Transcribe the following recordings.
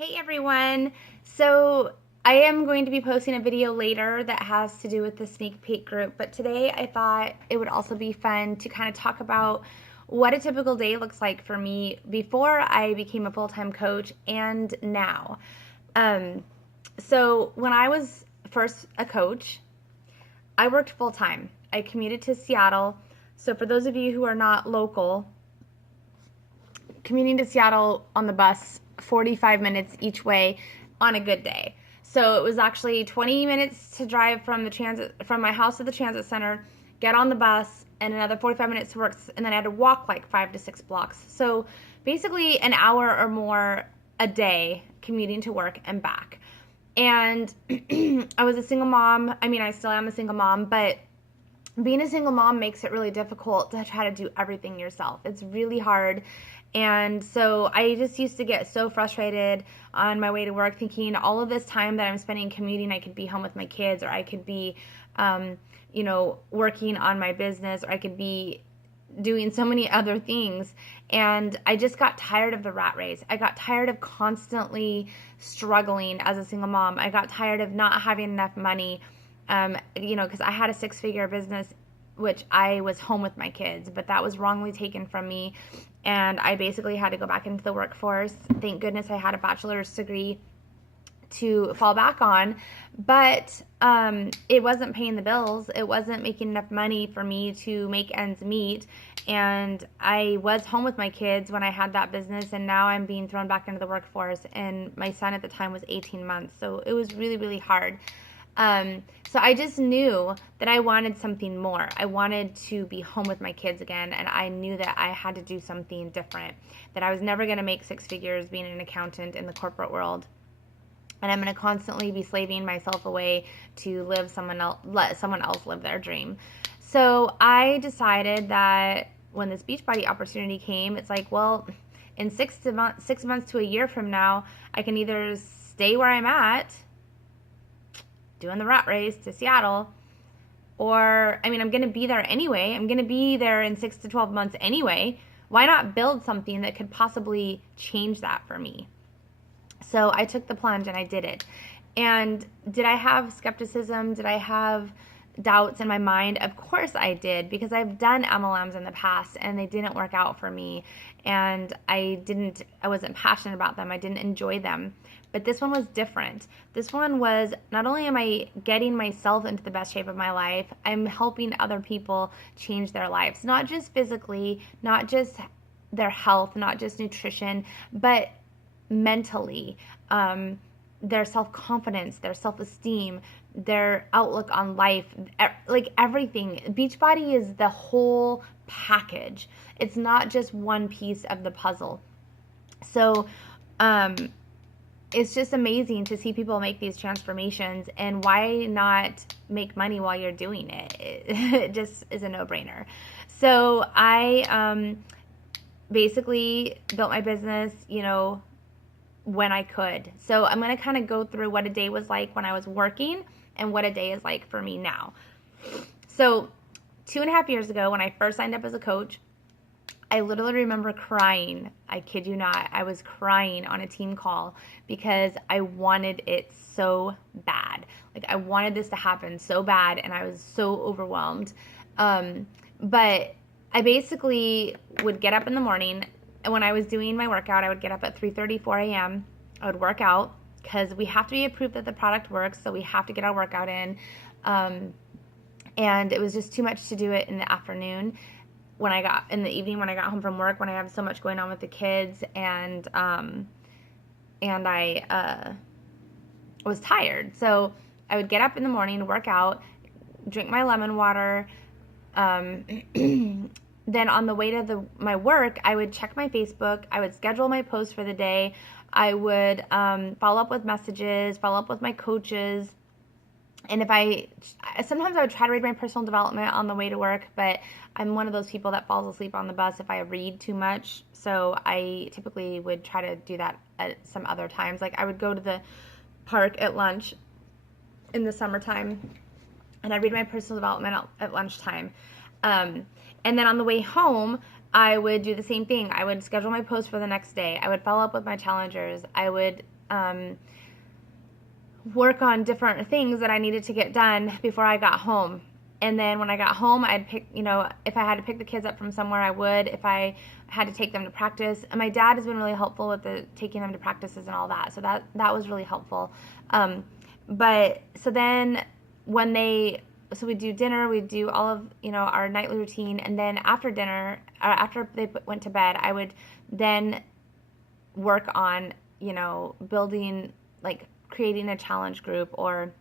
Hey everyone! So I am going to be posting a video later that has to do with the sneak peek group, but today I thought it would also be fun to kind of talk about what a typical day looks like for me before I became a full-time coach and now. Um, so when I was first a coach, I worked full-time. I commuted to Seattle. So for those of you who are not local, commuting to Seattle on the bus 45 minutes each way on a good day. So it was actually 20 minutes to drive from my house to the transit center, get on the bus, and another 45 minutes to work, and then I had to walk like 5 to 6 blocks. So basically an hour or more a day commuting to work and back. And I was a single mom. I mean, I still am a single mom, but being a single mom makes it really difficult to try to do everything yourself. It's really hard. And so I just used to get so frustrated on my way to work thinking all of this time that I'm spending commuting, I could be home with my kids, or I could be, working on my business, or I could be doing so many other things. And I just got tired of the rat race. I got tired of constantly struggling as a single mom. I got tired of not having enough money, because I had a six-figure business, which I was home with my kids, but that was wrongly taken from me. And I basically had to go back into the workforce. Thank goodness I had a bachelor's degree to fall back on, but it wasn't paying the bills. It wasn't making enough money for me to make ends meet. And I was home with my kids when I had that business, and now I'm being thrown back into the workforce. And my son at the time was 18 months, so it was really, really hard. So I just knew that I wanted something more. I wanted to be home with my kids again, and I knew that I had to do something different, that I was never going to make six figures being an accountant in the corporate world. And I'm going to constantly be slaving myself away to let someone else live their dream. So I decided that when this Beachbody opportunity came, it's like, well, in 6 months to a year from now, I can either stay where I'm at, doing the rat race to Seattle, or, I'm going to be there anyway. I'm going to be there in 6 to 12 months anyway. Why not build something that could possibly change that for me? So I took the plunge and I did it. And did I have skepticism? Did I have doubts in my mind? Of course I did, because I've done MLMs in the past and they didn't work out for me. And I wasn't passionate about them. I didn't enjoy them. But this one was different. This one was, not only am I getting myself into the best shape of my life, I'm helping other people change their lives. Not just physically, not just their health, not just nutrition, but mentally, their self-confidence, their self-esteem, their outlook on life, like everything. Beachbody is the whole package. It's not just one piece of the puzzle. So it's just amazing to see people make these transformations, and why not make money while you're doing it? It just is a no-brainer. So I basically built my business, when I could. So I'm going to kind of go through what a day was like when I was working and what a day is like for me now. So 2.5 years ago, when I first signed up as a coach, I literally remember crying. I kid you not. I was crying on a team call because I wanted it so bad. Like, I wanted this to happen so bad, and I was so overwhelmed. But I basically would get up in the morning, and when I was doing my workout, I would get up at 3:30, 4 a.m. I would work out, because we have to be approved that the product works, so we have to get our workout in. And it was just too much to do it in the afternoon. In the evening when I got home from work, when I have so much going on with the kids, and I was tired. So I would get up in the morning, work out, drink my lemon water. Then on the way to my work, I would check my Facebook. I would schedule my posts for the day. I would follow up with messages, follow up with my coaches. And sometimes I would try to read my personal development on the way to work, but I'm one of those people that falls asleep on the bus if I read too much. So I typically would try to do that at some other times. Like, I would go to the park at lunch in the summertime, and I'd read my personal development at lunchtime. And then on the way home, I would do the same thing. I would schedule my post for the next day. I would follow up with my challengers. I would work on different things that I needed to get done before I got home. And then when I got home, I'd pick, if I had to pick the kids up from somewhere, I would. If I had to take them to practice, and my dad has been really helpful with taking them to practices and all that. So that was really helpful. But so then so we do dinner, we do all of, our nightly routine. And then after dinner, after they went to bed, I would then work on, building, like creating a challenge group or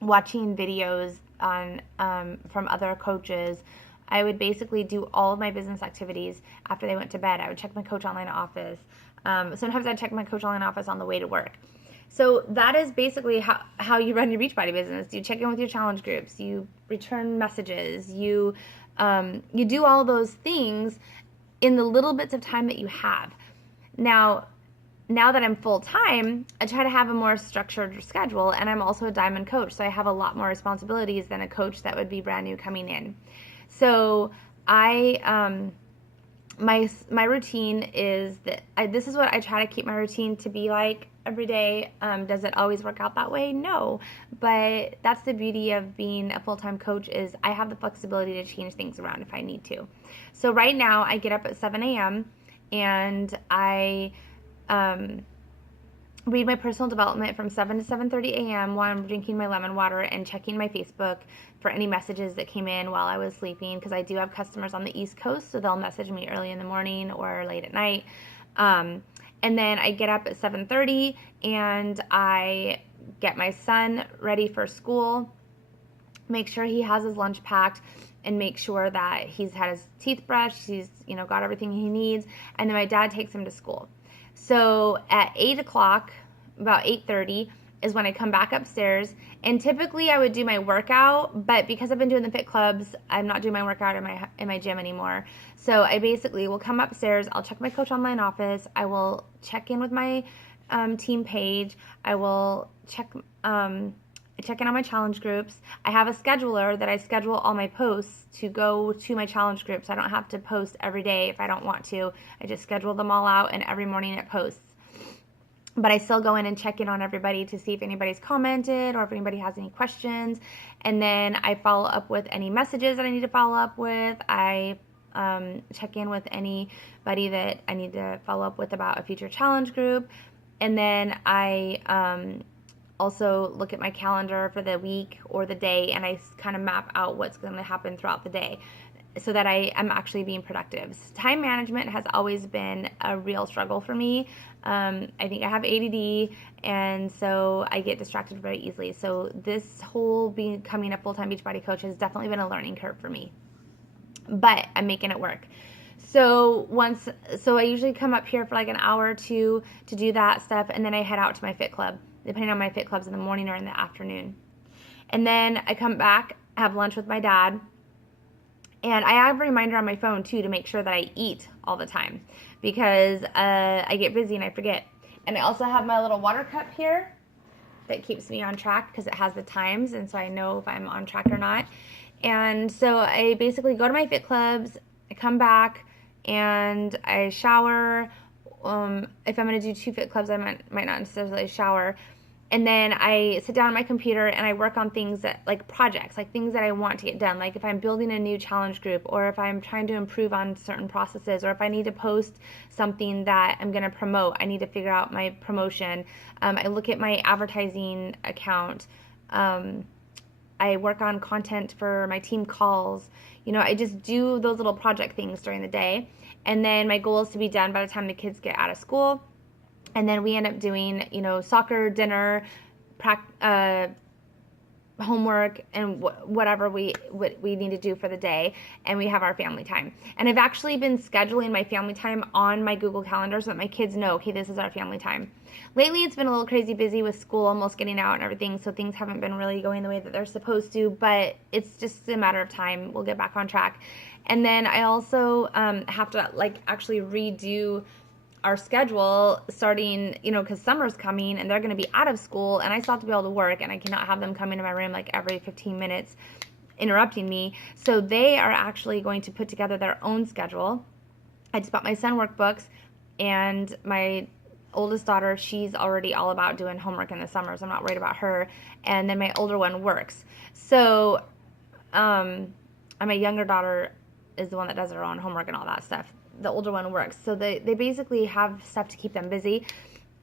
watching videos on from other coaches. I would basically do all of my business activities after they went to bed. I would check my Coach Online office. Sometimes I'd check my Coach Online office on the way to work. So that is basically how you run your Beachbody business. You check in with your challenge groups. You return messages. You do all those things in the little bits of time that you have. Now that I'm full-time, I try to have a more structured schedule, and I'm also a diamond coach, so I have a lot more responsibilities than a coach that would be brand new coming in. So my routine is that this is what I try to keep my routine to be like every day. Does it always work out that way? No, but that's the beauty of being a full-time coach, is I have the flexibility to change things around if I need to. So right now I get up at 7 a.m. and I read my personal development from 7 to 7:30 a.m. while I'm drinking my lemon water and checking my Facebook for any messages that came in while I was sleeping, because I do have customers on the East Coast, so they'll message me early in the morning or late at night. And then I get up at 7:30 and I get my son ready for school, make sure he has his lunch packed, and make sure that he's had his teeth brushed, he's got everything he needs, and then my dad takes him to school. So at 8 o'clock, about 8:30, is when I come back upstairs. And typically I would do my workout, but because I've been doing the fit clubs, I'm not doing my workout in my gym anymore. So I basically will come upstairs, I'll check my Coach Online office, I will check in with my team page, I will check in on my challenge groups. I have a scheduler that I schedule all my posts to go to my challenge groups. I don't have to post every day if I don't want to. I just schedule them all out, and every morning it posts. But I still go in and check in on everybody to see if anybody's commented or if anybody has any questions. And then I follow up with any messages that I need to follow up with. I check in with anybody that I need to follow up with about a future challenge group. And then I also look at my calendar for the week or the day, and I kind of map out what's going to happen throughout the day so that I am actually being productive. Time management has always been a real struggle for me. I think I have ADD, and so I get distracted very easily. So this whole becoming a full-time Beachbody coach has definitely been a learning curve for me, but I'm making it work. So I usually come up here for like an hour or two to do that stuff, and then I head out to my fit club, depending on my fit clubs in the morning or in the afternoon. And then I come back, have lunch with my dad, and I have a reminder on my phone too to make sure that I eat all the time, because I get busy and I forget. And I also have my little water cup here that keeps me on track because it has the times, and so I know if I'm on track or not. And so I basically go to my fit clubs, I come back, and I shower. If I'm going to do 2 fit clubs, I might not necessarily shower. And then I sit down on my computer and I work on things that, like projects, like things that I want to get done. Like if I'm building a new challenge group, or if I'm trying to improve on certain processes, or if I need to post something that I'm going to promote, I need to figure out my promotion. I look at my advertising account. I work on content for my team calls. I just do those little project things during the day. And then my goal is to be done by the time the kids get out of school. And then we end up doing, soccer, dinner, homework, and whatever we need to do for the day. And we have our family time. And I've actually been scheduling my family time on my Google Calendar so that my kids know, okay, this is our family time. Lately, it's been a little crazy busy with school almost getting out and everything, so things haven't been really going the way that they're supposed to, but it's just a matter of time. We'll get back on track. And then I also have to actually redo our schedule starting, because summer's coming and they're going to be out of school, and I still have to be able to work, and I cannot have them come into my room like every 15 minutes interrupting me. So they are actually going to put together their own schedule. I just bought my son workbooks, and my oldest daughter, she's already all about doing homework in the summer, so I'm not worried about her. And then my older one works. So, and my younger daughter is the one that does her own homework and all that stuff. The older one works. So they basically have stuff to keep them busy.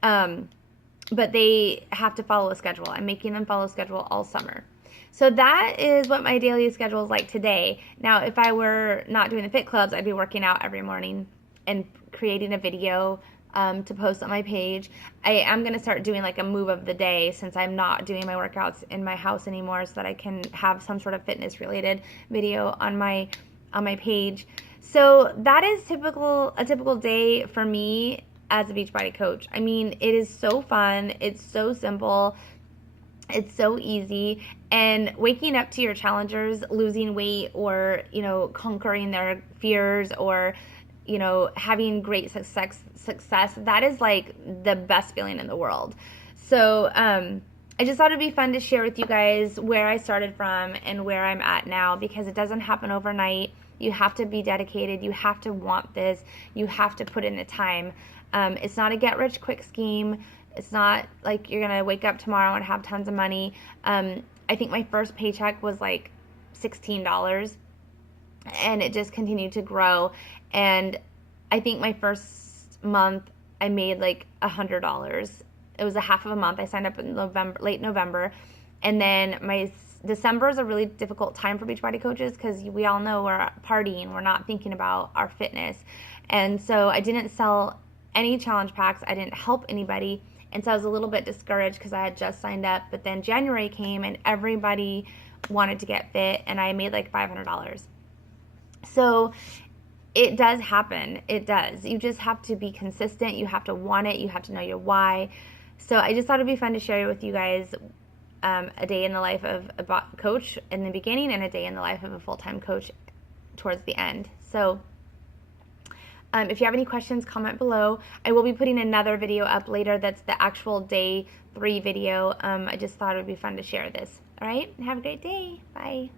But they have to follow a schedule. I'm making them follow a schedule all summer. So that is what my daily schedule is like today. Now, if I were not doing the fit clubs, I'd be working out every morning and creating a video to post on my page. I am going to start doing like a move of the day since I'm not doing my workouts in my house anymore, so that I can have some sort of fitness related video on my page. So that is a typical day for me as a Beachbody coach. I mean, it is so fun. It's so simple. It's so easy. And waking up to your challengers, losing weight, or, conquering their fears, or, having great success, that is like the best feeling in the world. So, I just thought it'd be fun to share with you guys where I started from and where I'm at now, because it doesn't happen overnight. You have to be dedicated. You have to want this. You have to put in the time. It's not a get-rich-quick scheme. It's not like you're going to wake up tomorrow and have tons of money. I think my first paycheck was like $16, and it just continued to grow. And I think my first month I made like $100. It was a half of a month. I signed up in late November, and then my December is a really difficult time for Beachbody coaches because we all know we're partying. We're not thinking about our fitness. And so I didn't sell any challenge packs. I didn't help anybody. And so I was a little bit discouraged because I had just signed up. But then January came and everybody wanted to get fit, and I made like $500. So it does happen. It does. You just have to be consistent. You have to want it. You have to know your why. So I just thought it'd be fun to share with you guys a day in the life of a coach in the beginning and a day in the life of a full-time coach towards the end. So if you have any questions, comment below. I will be putting another video up later that's the actual day 3 video. I just thought it would be fun to share this. All right, have a great day. Bye.